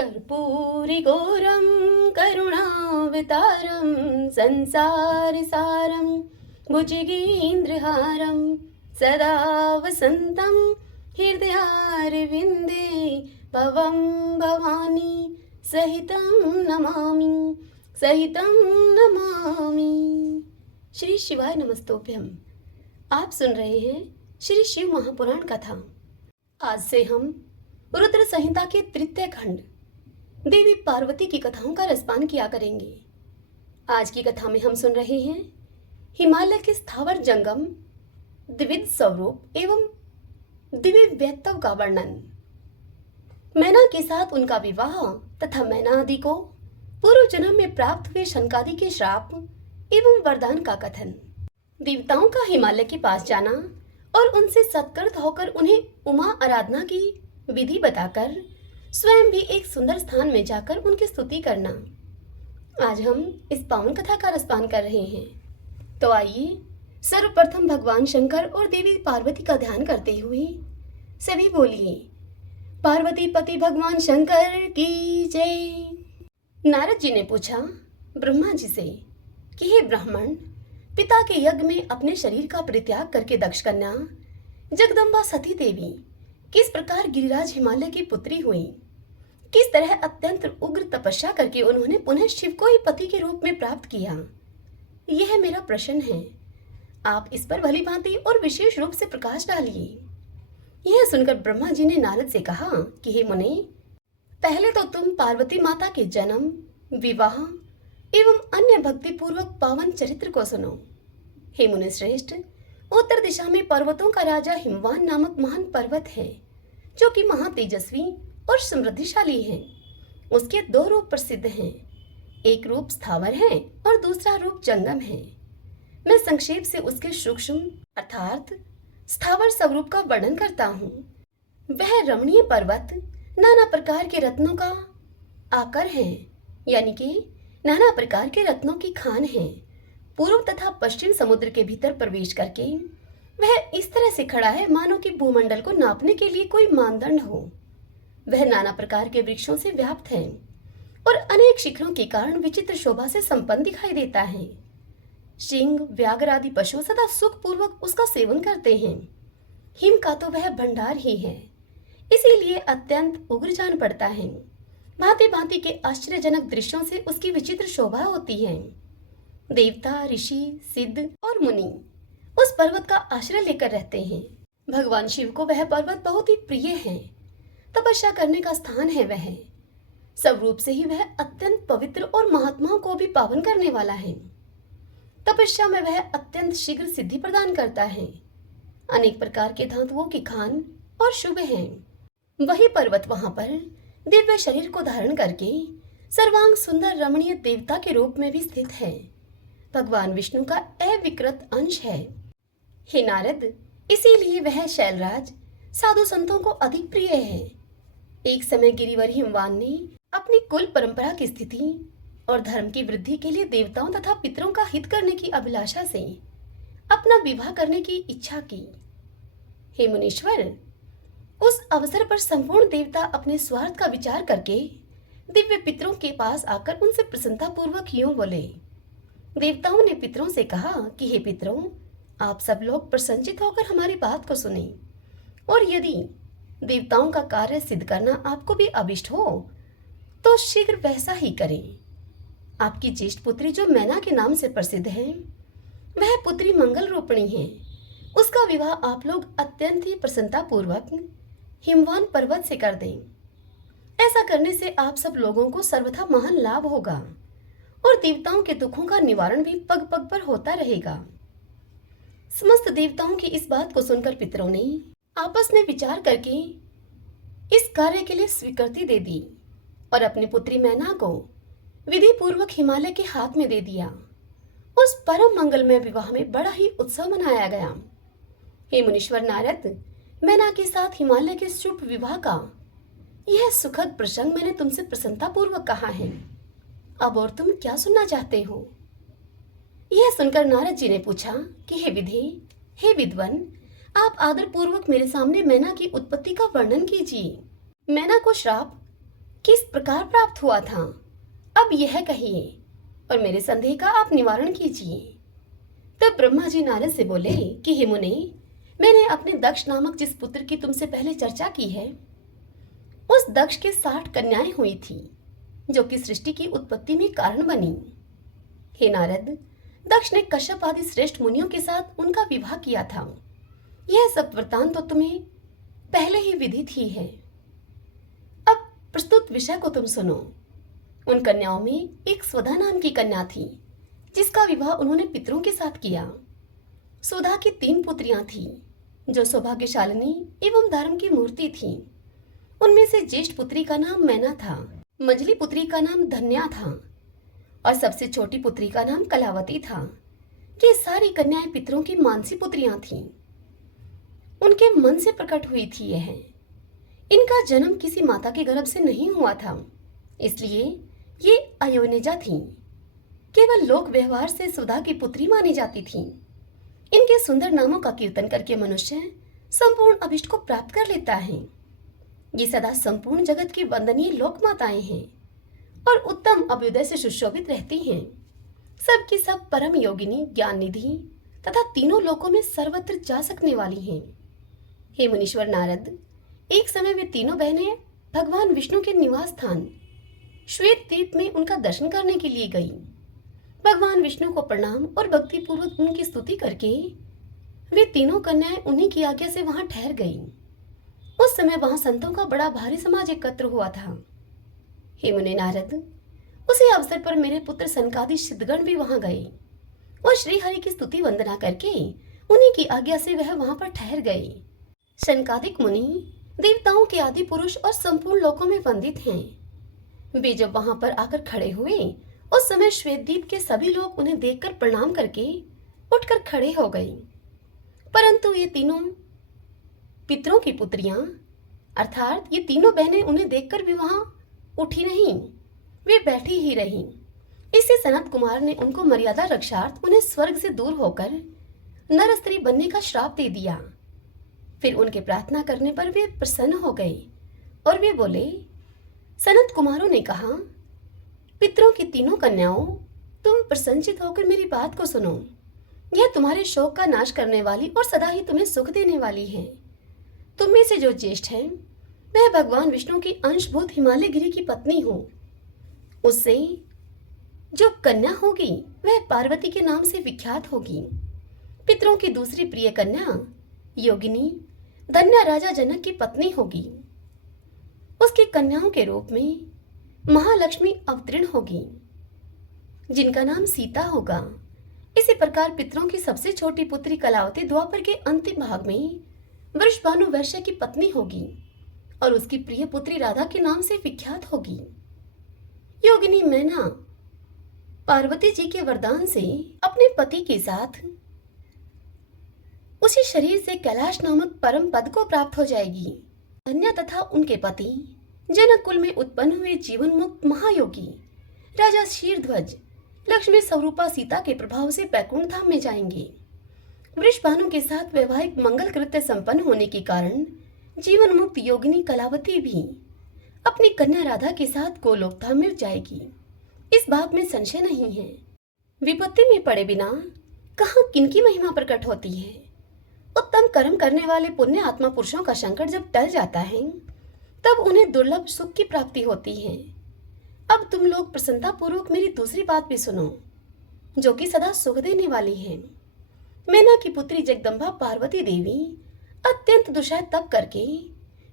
कर्पूरिगौरं करुणावतारं संसारसारं भुजगेन्द्रहारं सदा वसन्तं हृदयारविन्दे भवं भवानी सहितं नमामि। श्री शिवाय नमस्तोभ्यम। आप सुन रहे हैं श्री शिव महापुराण कथा। आज से हम रुद्र संहिता के तृतीय खंड देवी पार्वती की कथाओं का रसपान किया करेंगे। आज की कथा में हम सुन रहे हैं हिमालय के स्थावर जंगम, द्विविध स्वरूप एवं दिव्य व्यक्तित्व का वर्णन। मैना के साथ उनका विवाह तथा मैना आदि को पूर्व जन्म में प्राप्त हुए शनकादि के श्राप एवं वरदान का कथन। देवताओं का हिमालय के पास जाना और उनसे सत्कृत होकर उन्हें उमा आराधना की विधि बताकर स्वयं भी एक सुंदर स्थान में जाकर उनकी स्तुति करना। आज हम इस पावन कथा का रसपान कर रहे हैं। तो आइए सर्वप्रथम भगवान शंकर और देवी पार्वती का ध्यान करते हुए सभी बोलिए, पार्वती पति भगवान शंकर की जय। नारद जी ने पूछा ब्रह्मा जी से कि हे ब्राह्मण, पिता के यज्ञ में अपने शरीर का परित्याग करके दक्ष कन्या जगदम्बा सती देवी किस प्रकार गिरिराज हिमालय की पुत्री हुई, किस तरह अत्यंत उग्र तपस्या करके उन्होंने पुनः शिव को ही पति के रूप में प्राप्त किया, यह मेरा प्रश्न है। आप इस पर भली भांति और विशेष रूप से प्रकाश डालिए। यह सुनकर ब्रह्मा जी ने नारद से कहा कि हे मुने, पहले तो तुम पार्वती माता के जन्म, विवाह एवं अन्य भक्ति पूर्वक पावन चरित्र को सुनो। हे मुनि श्रेष्ठ, उत्तर दिशा में पर्वतों का राजा हिमवान नामक महान पर्वत है, जो कि महातेजस्वी और समृद्धिशाली है। उसके दो रूप प्रसिद्ध हैं, एक रूप स्थावर है और दूसरा रूप जंगम है। मैं संक्षेप से उसके सूक्ष्म अर्थात स्थावर स्वरूप का वर्णन करता हूँ। वह रमणीय पर्वत नाना प्रकार के रत्नों का आकर है, यानी कि नाना प्रकार के रत्नों की खान है। पूर्व तथा पश्चिम समुद्र के भीतर प्रवेश करके वह इस तरह से खड़ा है मानो कि भूमंडल को नापने के लिए कोई मानदंड हो। वह नाना प्रकार के वृक्षों से व्याप्त है और अनेक शिखरों के कारण विचित्र शोभा से संपन्न दिखाई देता है। सिंह, व्याघ्र आदि पशु सदा सुख पूर्वक उसका सेवन करते हैं। हिम का तो वह भंडार ही है, इसीलिए अत्यंत उग्र जान पड़ता है। भांति भांति के आश्चर्यजनक दृश्यों से उसकी विचित्र शोभा होती है। देवता, ऋषि, सिद्ध और मुनि उस पर्वत का आश्रय लेकर रहते हैं। भगवान शिव को वह पर्वत बहुत ही प्रिय है। तपस्या करने का स्थान है वह। सब रूप से ही वह अत्यंत पवित्र और महात्माओं को भी पावन करने वाला है। तपस्या में वह अत्यंत शीघ्र सिद्धि प्रदान करता है। अनेक प्रकार के धातुओं की खान और शुभ है। वही पर्वत वहां पर दिव्य शरीर को धारण करके सर्वांग सुंदर रमणीय देवता के रूप में भी स्थित है। भगवान विष्णु का अविकृत अंश है। हे नारद, इसीलिए वह शैलराज साधु संतों को अधिक प्रिय है। एक समय गिरिवर हिमवान ने अपनी कुल परंपरा की स्थिति और धर्म की वृद्धि के लिए देवताओं तथा पितरों का हित करने की अभिलाषा से अपना विवाह करने की इच्छा की। हे मुनीश्वर, उस अवसर पर संपूर्ण देवता अपने स्वार्थ का विचार करके दिव्य पितरों के पास आकर उनसे प्रसन्नता पूर्वक यूं बोले। देवताओं ने पितरों से कहा कि हे पितरों, आप सब लोग प्रसन्नचित होकर हमारी बात को सुने और यदि देवताओं का कार्य सिद्ध करना आपको भी अभिष्ट हो तो शीघ्र वैसा ही करें। आपकी ज्येष्ठ पुत्री जो मैना के नाम से प्रसिद्ध है, वह पुत्री मंगल रूपिणी है। उसका विवाह आप लोग अत्यंत ही प्रसन्नता पूर्वक हिमवान पर्वत से कर दें। ऐसा करने से आप सब लोगों को सर्वथा महान लाभ होगा और देवताओं के दुखों का निवारण भी पग पग पर होता रहेगा। समस्त देवताओं की इस बात को सुनकर पितरों ने आपस में विचार करके इस कार्य के लिए स्वीकृति दे दी और अपनी पुत्री मैना को विधि पूर्वक हिमालय के हाथ में दे दिया। उस परम मंगलमय विवाह में बड़ा ही उत्सव मनाया गया। हे मुनीश्वर नारद, मैना के साथ हिमालय के शुभ विवाह का यह सुखद प्रसंग मैंने तुमसे प्रसन्नता पूर्वक कहा है। अब और तुम क्या सुनना चाहते हो? यह सुनकर नारद जी ने पूछा कि हे विधि, हे विद्वन, आप आदर पूर्वक मेरे सामने मैना की उत्पत्ति का वर्णन कीजिए। मैना को श्राप किस प्रकार प्राप्त हुआ था, अब यह कहिए और मेरे संदेह का आप निवारण कीजिए। तब ब्रह्मा जी नारद से बोले कि हे मुने, मैंने अपने दक्ष नामक जिस पुत्र की तुमसे पहले चर्चा की है, उस दक्ष के 60 कन्याएं हुई थी जो कि सृष्टि की उत्पत्ति में कारण बनी। हे नारद, दक्ष ने कश्यप आदि श्रेष्ठ मुनियों के साथ उनका विवाह किया था। यह सब वृत्तांत तो तुम्हें पहले ही विदित ही है। अब प्रस्तुत विषय को तुम सुनो। उन कन्याओं में एक स्वधा नाम की कन्या थी जिसका विवाह उन्होंने पितरों के साथ किया। सुधा की 3 पुत्रियां थीं जो सौभाग्यशालिनी एवं धर्म की मूर्ति थीं। उनमें से ज्येष्ठ पुत्री का नाम मैना था, मझली पुत्री का नाम धन्या था और सबसे छोटी पुत्री का नाम कलावती था। ये सारी कन्याएं पितरों की मानसी पुत्रियां थीं। उनके मन से प्रकट हुई थी यह। इनका जन्म किसी माता के गर्भ से नहीं हुआ था, इसलिए ये अयोनिजा थीं। केवल लोक व्यवहार से सुधा की पुत्री मानी जाती थीं। इनके सुंदर नामों का कीर्तन करके मनुष्य संपूर्ण अभिष्ट को प्राप्त कर लेता है। ये सदा संपूर्ण जगत की वंदनीय लोक माताएं हैं और उत्तम अभ्युदय से सुशोभित रहती हैं। सबकी सब परम योगिनी, ज्ञान निधि तथा तीनों लोकों में सर्वत्र जा सकने वाली हैं। हे मुनीश्वर नारद, एक समय वे तीनों बहनें भगवान विष्णु के निवास स्थान श्वेत द्वीप में उनका दर्शन करने के लिए गई। भगवान विष्णु को प्रणाम और भक्ति पूर्वक उनकी स्तुति करके वे तीनों कन्याएं उन्हीं की आज्ञा से वहां ठहर गईं। उस समय वहां संतों का बड़ा भारी समाज एकत्र हुआ था। हे मुनि नारद, उसी अवसर पर मेरे पुत्र सनकादि सिद्धगण भी वहां गए और श्री हरि की स्तुति वंदना करके उन्हीं की आज्ञा से वह वहां पर ठहर गए। सनकादिक मुनि देवताओं के आदि पुरुष और संपूर्ण लोकों में वंदित हैं। वे जब वहां पर आकर खड़े हुए, उस समय श्वेतद्वीप के सभी लोग उन्हें देखकर प्रणाम करके उठकर खड़े हो गए। परंतु ये तीनों पितरों की पुत्रियां अर्थात ये तीनों बहनें उन्हें देखकर भी वहां उठी नहीं, वे बैठी ही रहीं। इससे सनत कुमार ने उनको मर्यादा रक्षार्थ उन्हें स्वर्ग से दूर होकर नर स्त्री बनने का श्राप दे दिया। फिर उनके प्रार्थना करने पर वे प्रसन्न हो गए और वे बोले, सनत कुमारों ने कहा, पितरों की तीनों कन्याओं, तुम प्रसन्नचित होकर मेरी बात को सुनो। यह तुम्हारे शोक का नाश करने वाली और सदा ही तुम्हें सुख देने वाली है। तुम में से जो ज्येष्ठ है वह भगवान विष्णु की अंशभूत हिमालय गिरी की पत्नी हो। उससे जो कन्या होगी वह पार्वती के नाम से विख्यात होगी। पितरों की दूसरी प्रिय कन्या योगिनी धन्या राजा जनक की पत्नी होगी। उसकी कन्याओं के रूप में महालक्ष्मी अवतीर्ण होगी जिनका नाम सीता होगा। इसी प्रकार पितरों की सबसे छोटी पुत्री कलावती द्वापर के अंतिम भाग में वृषभानु वैश्य की पत्नी होगी और उसकी प्रिय पुत्री राधा के नाम से विख्यात होगी। योगिनी मैना पार्वती जी के वरदान से अपने पति के साथ उसी शरीर से कैलाश नामक परम पद को प्राप्त हो जाएगी। धन्या तथा उनके पति जनक कुल में उत्पन्न हुए जीवन मुक्त महायोगी राजा शीरध्वज लक्ष्मी स्वरूपा सीता के प्रभाव से बैकुंठ धाम में जाएंगे। वृषभानु के साथ वैवाहिक मंगल कृत्य संपन्न होने के कारण जीवन मुक्त योगिनी कलावती भी अपनी कन्या राधा के साथ गोलोक धाम में जाएगी। इस बात में संशय नहीं है। विपत्ति में पड़े बिना कहाँ किनकी महिमा प्रकट होती है। उत्तम कर्म करने वाले पुण्य आत्मा पुरुषों का संकट जब टल जाता है तब उन्हें दुर्लभ सुख की प्राप्ति होती है। अब तुम लोग प्रसन्नता पूर्वक मेरी दूसरी बात भी सुनो, जो कि सदा सुख देने वाली है। मैना की पुत्री जगदम्बा पार्वती देवी अत्यंत दुष्ट तप करके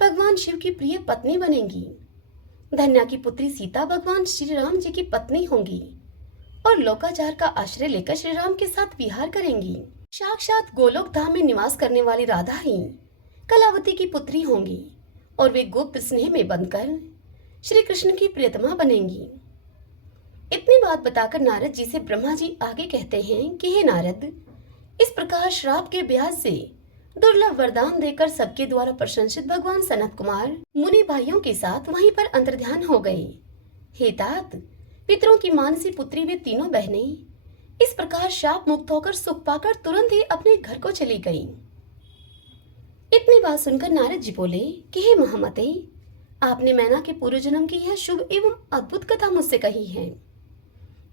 भगवान शिव की प्रिय पत्नी बनेंगी। धन्या की पुत्री सीता भगवान श्री राम जी की पत्नी होंगी और लोकाचार का आश्रय लेकर श्री राम के साथ विहार करेंगी। साक्षात गोलोक धाम में निवास करने वाली राधा ही कलावती की पुत्री होंगी और वे गुप्त स्नेह में बंधकर श्री कृष्ण की प्रियतमा बनेंगी। इतनी बात बताकर नारद जी से ब्रह्मा जी आगे कहते हैं कि हे नारद, इस प्रकार श्राप के ब्याज से दुर्लभ वरदान देकर सबके द्वारा प्रशंसित भगवान सनत कुमार मुनि भाइयों के साथ वहीं पर अंतर्ध्यान हो गए। हे तात, पितरों की मानसी पुत्री वे तीनों बहनें इस प्रकार शाप मुक्त होकर सुख पाकर तुरंत ही अपने घर को चली गईं। इतनी बात सुनकर नारद जी बोले कि हे महामते, आपने मैना के पूर्व जन्म की यह शुभ एवं अद्भुत कथा मुझसे कही है।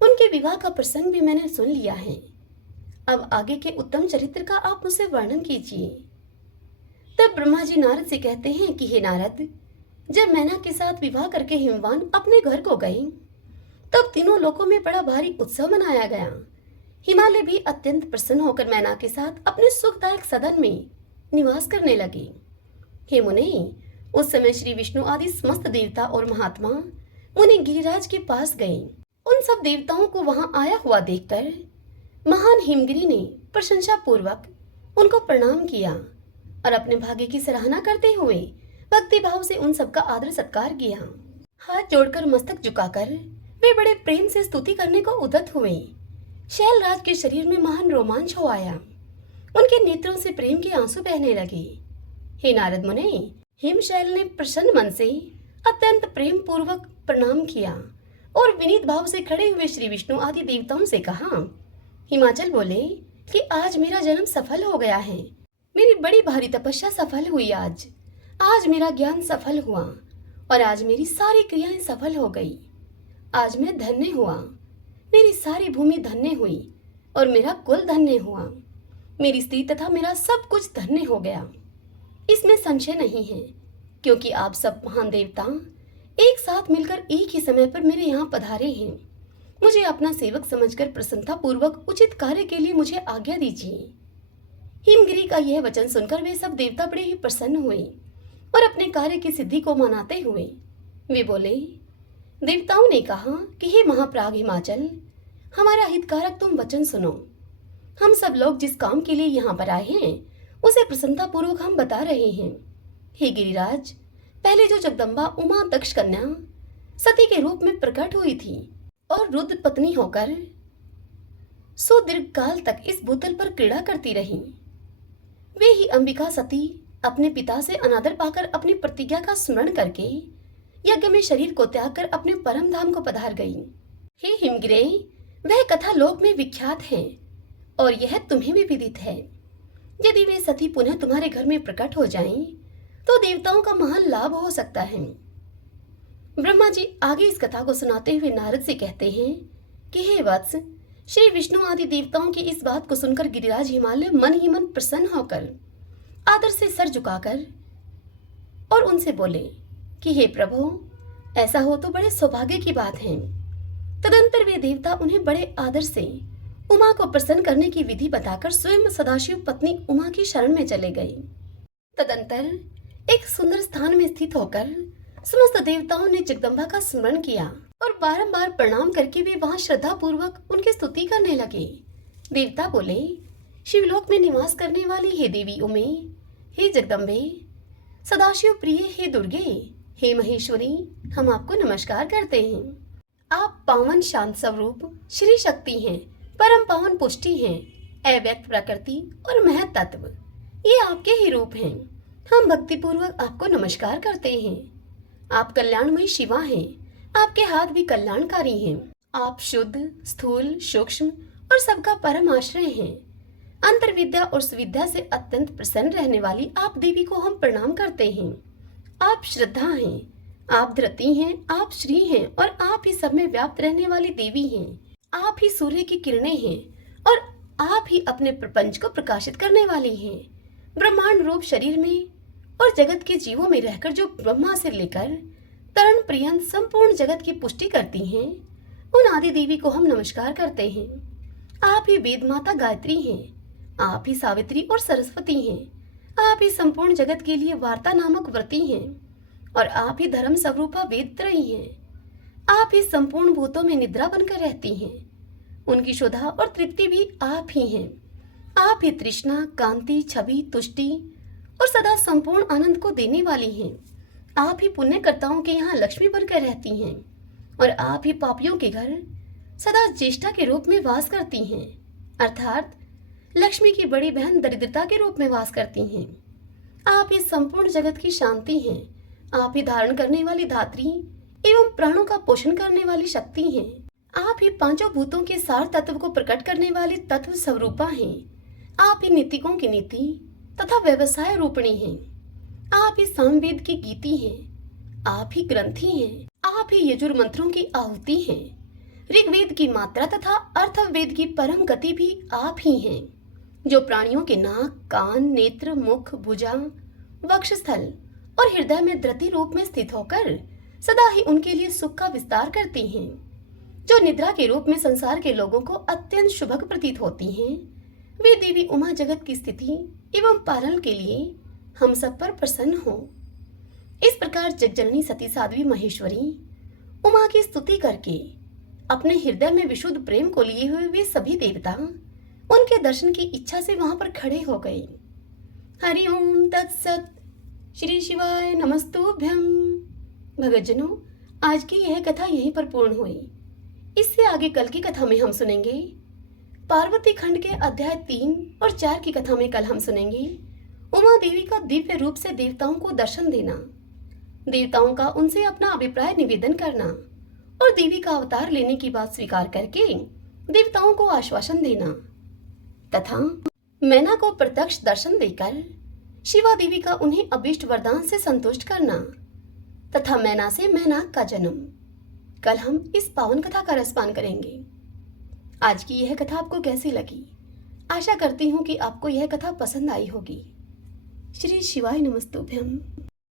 उनके विवाह का प्रसंग भी मैंने सुन लिया है। अब आगे के उत्तम चरित्र का आप मुझसे वर्णन कीजिए। तब ब्रह्मा जी नारद से कहते हैं कि हे नारद, जब मैना के साथ विवाह करके हिमवान अपने घर को गए, तब तीनों लोकों में बड़ा भारी उत्सव मनाया गया। हिमालय भी अत्यंत प्रसन्न होकर मैना के साथ अपने सुखदायक सदन में निवास करने लगे। हे मुने, उस समय श्री विष्णु आदि समस्त देवता और महात्मा मुनि गिरिराज के पास गए। उन सब देवताओं को वहां आया हुआ देखकर महान हिमगिरी ने प्रशंसा पूर्वक उनको प्रणाम किया और अपने भाग्य की सराहना करते हुए भक्ति भाव से उन सबका आदर सत्कार किया। हाथ जोड़कर मस्तक झुकाकर वे बड़े प्रेम से स्तुति करने को उद्यत हुए। शैलराज के शरीर में महान रोमांच हो आया। उनके नेत्रों से प्रेम के आंसू बहने लगे। हे नारद मुने, हिमशैल ने प्रसन्न मन से अत्यंत प्रेम पूर्वक प्रणाम किया और विनीत भाव से खड़े हुए श्री विष्णु आदि देवताओं से कहा। हिमाचल बोले कि आज मेरा जन्म सफल हो गया है। मेरी बड़ी भारी तपस्या सफल हुई। आज मेरा ज्ञान सफल हुआ और आज मेरी सारी क्रियाएं सफल हो गई। आज मैं धन्य हुआ। मेरी सारी भूमि धन्य हुई और मेरा कुल धन्य हुआ। मेरी स्त्री तथा मेरा सब कुछ धन्य हो गया। इसमें संशय नहीं है, क्योंकि आप सब महान देवता एक साथ मिलकर एक ही समय पर मेरे यहाँ पधारे हैं। मुझे अपना सेवक समझकर प्रसन्नता पूर्वक उचित कार्य के लिए मुझे आज्ञा दीजिए। हिमगिरी का यह वचन सुनकर वे सब देवता बड़े ही प्रसन्न हुए और अपने कार्य की सिद्धि को मनाते हुए वे बोले। देवताओं ने कहा कि हे महाप्राग हिमाचल, हमारा हितकारक तुम वचन सुनो। हम सब लोग जिस काम के लिए यहाँ पर आए हैं उसे प्रसन्नता पूर्वक हम बता रहे हैं। हे गिरिराज, पहले जो जगदम्बा उमा दक्ष कन्या सती के रूप में प्रकट हुई थी और रुद्र पत्नी होकर सुदीर्घ काल तक इस भूतल पर क्रीड़ा करती रही, वे ही अंबिका सती अपने पिता से अनादर पाकर अपनी प्रतिज्ञा का स्मरण करके यज्ञ में शरीर को त्याग कर अपने परम धाम को पधार गई। हे हिमगिरे, वह कथा लोक में विख्यात है और यह तुम्हें भी विदित है। यदि वे सती पुनः तुम्हारे घर में प्रकट हो जाएं, तो देवताओं का महान लाभ हो सकता है। ब्रह्मा जी आगे इस कथा को सुनाते हुए नारद से कहते हैं कि हे वत्स, श्री विष्णु आदि देवताओं की इस बात को सुनकर गिरिराज हिमालय मन ही मन प्रसन्न होकर आदर से सर झुकाकर और उनसे बोले कि हे प्रभु, ऐसा हो तो बड़े सौभाग्य की बात है। तदंतर वे देवता उन्हें बड़े आदर से उमा को प्रसन्न करने की विधि बताकर स्वयं सदाशिव पत्नी उमा की शरण में चले गए। तदंतर एक सुंदर स्थान में स्थित होकर समस्त देवताओं ने जगदम्बा का स्मरण किया और बारंबार प्रणाम करके वे वहां श्रद्धा पूर्वक उनकी स्तुति करने लगे। देवता बोले, शिवलोक में निवास करने वाली हे देवी उमे, हे जगदम्बे, सदाशिव प्रिय हे दुर्गे, हे महेश्वरी, हम आपको नमस्कार करते हैं। आप पावन शांत स्वरूप श्री शक्ति हैं, परम पावन पुष्टि हैं, अव्यक्त प्रकृति और महत तत्व, ये आपके ही रूप हैं। हम भक्ति पूर्वक आपको नमस्कार करते हैं। आप कल्याणमयी शिवा हैं, आपके हाथ भी कल्याणकारी हैं। आप शुद्ध, स्थूल, सूक्ष्म और सबका परम आश्रय हैं। अंतर विद्या और सुविद्या से अत्यंत प्रसन्न रहने वाली आप देवी को हम प्रणाम करते हैं। आप श्रद्धा हैं, आप धृति हैं, आप श्री हैं और आप ही सब में व्याप्त रहने वाली देवी हैं। आप ही सूर्य की किरणें हैं और आप ही अपने प्रपंच को प्रकाशित करने वाली हैं। ब्रह्मांड रूप शरीर में और जगत के जीवों में रहकर जो ब्रह्मा से लेकर तरण पर्यंत संपूर्ण जगत की पुष्टि करती हैं, उन आदि देवी को हम नमस्कार करते हैं। आप ही वेद माता गायत्री हैं, आप ही सावित्री और सरस्वती हैं, आप ही संपूर्ण जगत के लिए वार्ता नामक व्रती हैं और आप ही धर्म स्वरूपा वेदत्रयी हैं। आप ही संपूर्ण भूतों में निद्रा बनकर रहती हैं, उनकी शोधा और तृप्ति भी आप ही हैं। आप ही तृष्णा, कांति, छवि, तुष्टि और सदा संपूर्ण आनंद को देने वाली हैं। आप ही पुण्यकर्ताओं के यहाँ लक्ष्मी बनकर रहती हैं और आप ही पापियों के घर सदा ज्येष्ठा के रूप में वास करती हैं, अर्थात लक्ष्मी की बड़ी बहन दरिद्रता के रूप में वास करती हैं। आप ही संपूर्ण जगत की शांति हैं। आप ही धारण करने वाली धात्री एवं प्राणों का पोषण करने वाली शक्ति हैं। आप ही पांचों भूतों के सार तत्व को प्रकट करने वाली तत्व स्वरूपा हैं। आप ही नीतिकों की नीति तथा व्यवसाय रूपणी हैं। आप ही सामवेद की गीति हैं। आप ही ग्रंथी हैं, आप ही यजुर मंत्रों की आहुति हैं। ऋग्वेद की मात्रा तथा अर्थवेद की परम गति भी आप ही हैं, जो प्राणियों के नाक, कान, नेत्र, मुख, भुजा, वक्षस्थल और हृदय में धृति रूप में स्थित होकर सदा ही उनके लिए सुख का विस्तार करती हैं, जो निद्रा के रूप में संसार के लोगों को अत्यंत शुभक प्रतीत होती हैं। वे देवी उमा जगत की स्थिति एवं पालन के लिए हम सब पर प्रसन्न हो। इस प्रकार जगजननी सती साध्वी महेश्वरी उमा की स्तुति करके अपने हृदय में विशुद्ध प्रेम को लिए हुए वे सभी देवता उनके दर्शन की इच्छा से वहां पर खड़े हो गए। हरि ओम तत्सत। श्री शिवाय नमस्तुभ्यम। भगतजनों, आज की यह कथा यहीं पर पूर्ण हुई। इससे आगे कल की कथा में हम सुनेंगे पार्वती खंड के अध्याय 3 और 4 की कथा में कल हम सुनेंगे उमा देवी का दिव्य रूप से देवताओं को दर्शन देना, देवताओं का उनसे अपना अभिप्राय निवेदन करना और देवी का अवतार लेने की बात स्वीकार करके देवताओं को आश्वासन देना तथा मैना को प्रत्यक्ष दर्शन देकर शिवा देवी का उन्हें अभीष्ट वरदान से संतुष्ट करना तथा मैना से मैनाक का जन्म। कल हम इस पावन कथा का रसपान करेंगे। आज की यह कथा आपको कैसी लगी? आशा करती हूँ कि आपको यह कथा पसंद आई होगी। श्री शिवाय नमस्तुभ्यम।